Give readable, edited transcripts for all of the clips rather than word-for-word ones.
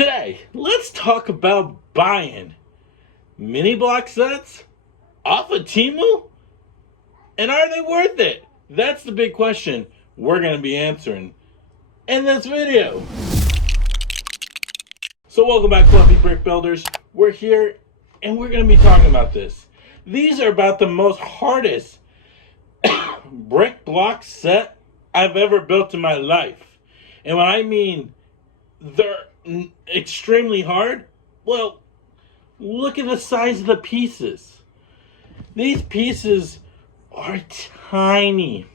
Today, let's talk about buying mini block sets off of TEMU, and are they worth it? That's the big question we're going to be answering in this video. So welcome back, Fluffy Brick Builders. We're here and we're going to be talking about this. These are about the most hardest brick block set I've ever built in my life. And when I mean they're extremely hard, well, look at the size of the pieces. These pieces are tiny.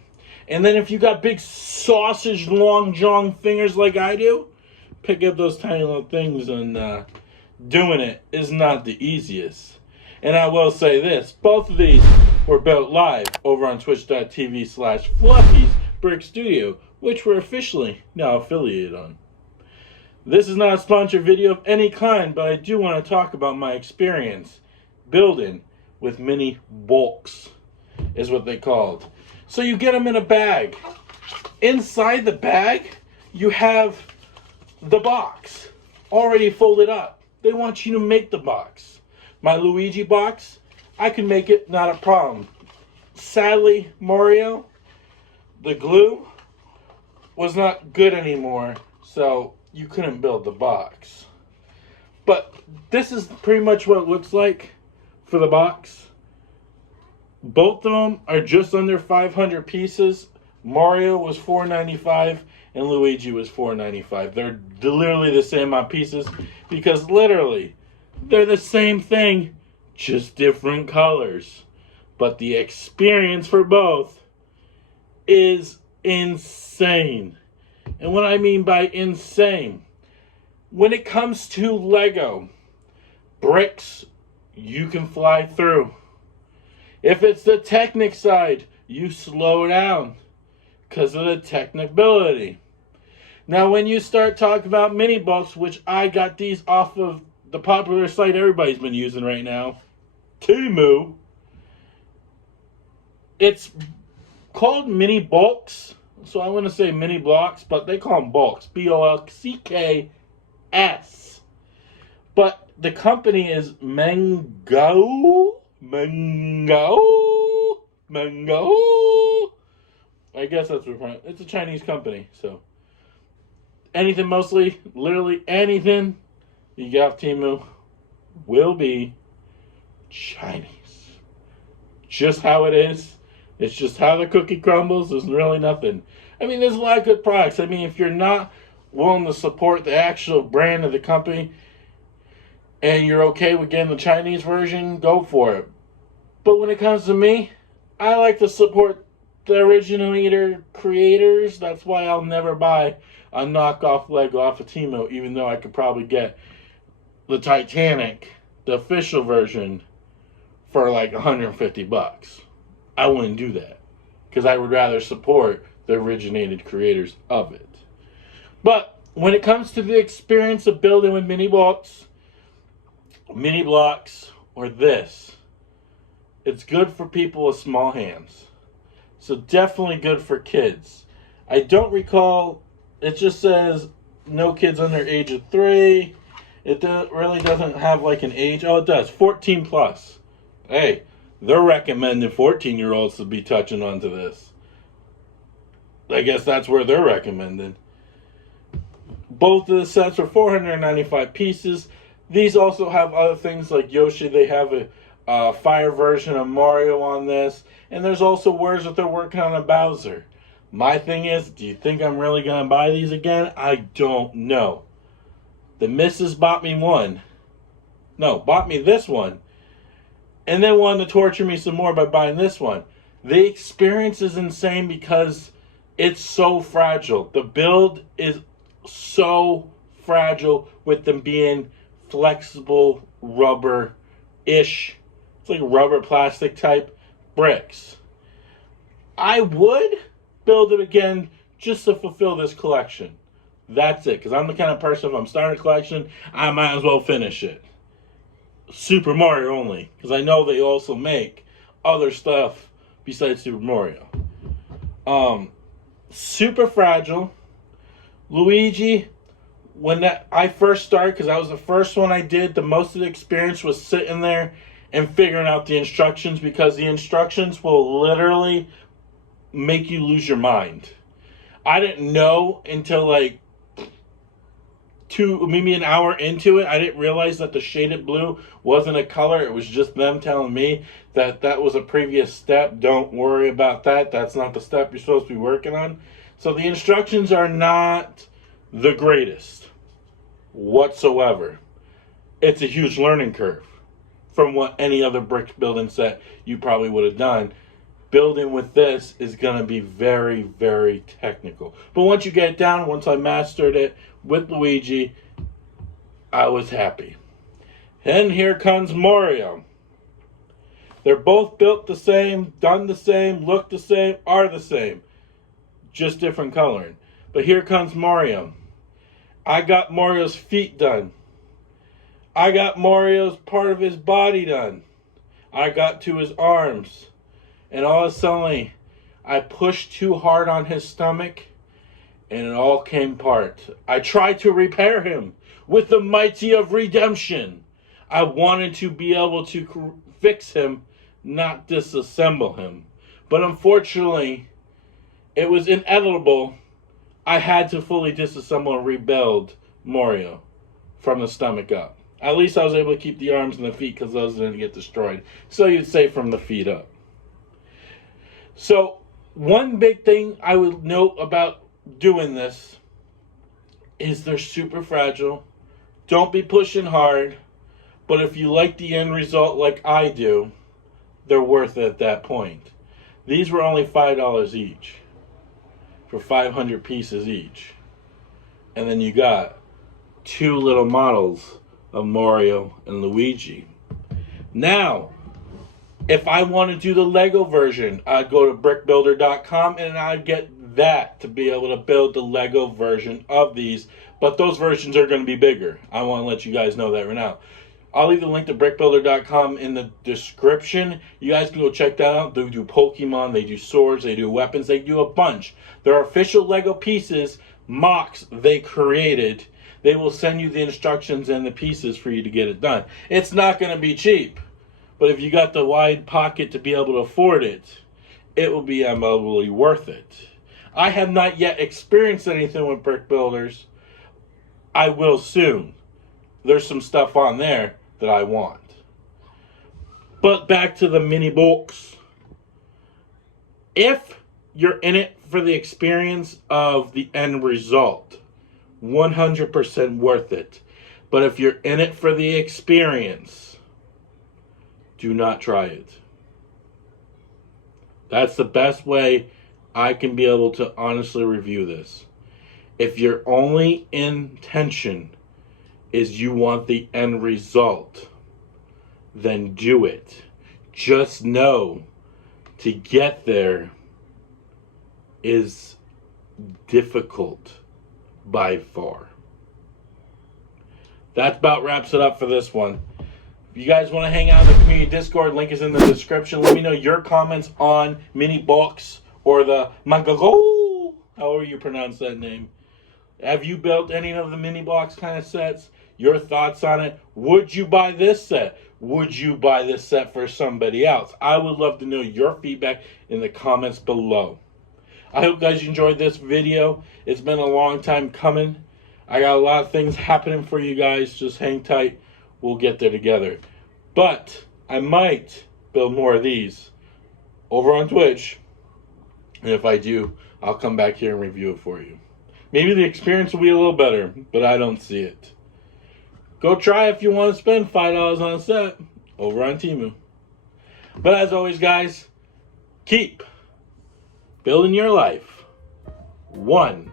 And then if you got big sausage long john fingers like I do, pick up those tiny little things, and doing it is not the easiest. And I will say this, both of these were built live over on twitch.tv/Fluffy's Brick Studio, which we're officially now affiliated on. This is not a sponsored video of any kind, but I do want to talk about my experience building with mini blocks, is what they called. So you get them in a bag. Inside the bag, you have the box already folded up. They want you to make the box. My Luigi box, I can make it, not a problem. Sadly, Mario, the glue was not good anymore, so you couldn't build the box. But this is pretty much what it looks like for the box. Both of them are just under 500 pieces. Mario was $4.95 and Luigi was $4.95. They're literally the same on pieces because literally they're the same thing, just different colors. But the experience for both is insane. And what I mean by insane, when it comes to Lego bricks, you can fly through. If it's the Technic side, you slow down because of the technicability. Now, when you start talking about mini blocks, which I got these off of the popular site everybody's been using right now, TEMU, it's called mini bulks. So I want to say mini blocks, but they call them bulks. BOLCKS. But the company is Mango. I guess that's what it's a Chinese company. So anything, mostly, literally anything you get off TEMU will be Chinese. Just how it is. It's just how the cookie crumbles. There's really nothing. I mean, there's a lot of good products. I mean, if you're not willing to support the actual brand of the company and you're okay with getting the Chinese version, go for it. But when it comes to me, I like to support the originator creators. That's why I'll never buy a knockoff Lego off of TEMU, even though I could probably get the Titanic, the official version, for like $150. I wouldn't do that because I would rather support the originated creators of it. But when it comes to the experience of building with mini blocks, or this, it's good for people with small hands. So definitely good for kids. I don't recall, it just says no kids under age of 3. It really doesn't have like an age. Oh, it does. 14 plus. Hey, they're recommending 14-year-olds to be touching onto this. I guess that's where they're recommending. Both of the sets are 495 pieces. These also have other things like Yoshi. They have a fire version of Mario on this. And there's also words that they're working on a Bowser. My thing is, do you think I'm really going to buy these again? I don't know. The missus bought me one. No, bought me this one. And then wanted to torture me some more by buying this one. The experience is insane because it's so fragile. The build is so fragile with them being flexible rubber-ish. It's like rubber plastic type bricks. I would build it again just to fulfill this collection. That's it. Because I'm the kind of person, if I'm starting a collection, I might as well finish it. Super Mario only, because I know they also make other stuff besides Super Mario. Super fragile. Luigi when I first started, because that was the first one I did, the most of the experience was sitting there and figuring out the instructions, because the instructions will literally make you lose your mind. I didn't know until like maybe an hour into it. I didn't realize that the shaded blue wasn't a color. It was just them telling me that that was a previous step. Don't worry about that. That's not the step you're supposed to be working on. So the instructions are not the greatest whatsoever. It's a huge learning curve from what any other brick building set you probably would have done. Building with this is going to be very, very technical. But once you get it down, once I mastered it with Luigi, I was happy. And here comes Mario. They're both built the same, done the same, look the same, are the same. Just different coloring. But here comes Mario. I got Mario's feet done. I got Mario's part of his body done. I got to his arms. And all of a sudden, I pushed too hard on his stomach, and it all came apart. I tried to repair him with the mighty of redemption. I wanted to be able to fix him, not disassemble him. But unfortunately, it was inevitable. I had to fully disassemble and rebuild Mario from the stomach up. At least I was able to keep the arms and the feet, because those didn't get destroyed. So you'd say from the feet up. So one big thing I would note about doing this is they're super fragile. Don't be pushing hard. But if you like the end result like I do, they're worth it at that point. These were only $5 each for 500 pieces each. And then you got 2 little models of Mario and Luigi. Now, if I want to do the Lego version, I'd go to brickbuilder.com and I'd get that to be able to build the Lego version of these. But those versions are going to be bigger. I want to let you guys know that right now. I'll leave the link to brickbuilder.com in the description. You guys can go check that out. They do Pokemon, they do swords, they do weapons, they do a bunch. There are official Lego pieces, mocks they created. They will send you the instructions and the pieces for you to get it done. It's not going to be cheap. But if you got the wide pocket to be able to afford it, it will be unbelievably worth it. I have not yet experienced anything with brick builders. I will soon. There's some stuff on there that I want. But back to the mini blocks. If you're in it for the experience of the end result, 100% worth it. But if you're in it for the experience, do not try it. That's the best way I can be able to honestly review this. If your only intention is you want the end result, then do it. Just know to get there is difficult by far. That about wraps it up for this one. If you guys want to hang out in the community Discord, link is in the description. Let me know your comments on mini blocks or the Magago, however you pronounce that name. Have you built any of the mini blocks kind of sets? Your thoughts on it? Would you buy this set? Would you buy this set for somebody else? I would love to know your feedback in the comments below. I hope guys you enjoyed this video. It's been a long time coming. I got a lot of things happening for you guys. Just hang tight. We'll get there together. But I might build more of these over on Twitch. And if I do, I'll come back here and review it for you. Maybe the experience will be a little better, but I don't see it. Go try if you want to spend $5 on a set over on TEMU. But as always, guys, keep building your life one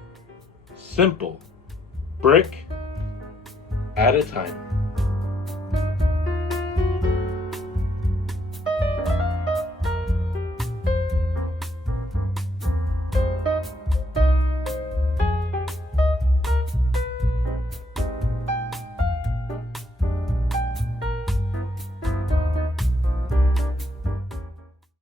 simple brick at a time.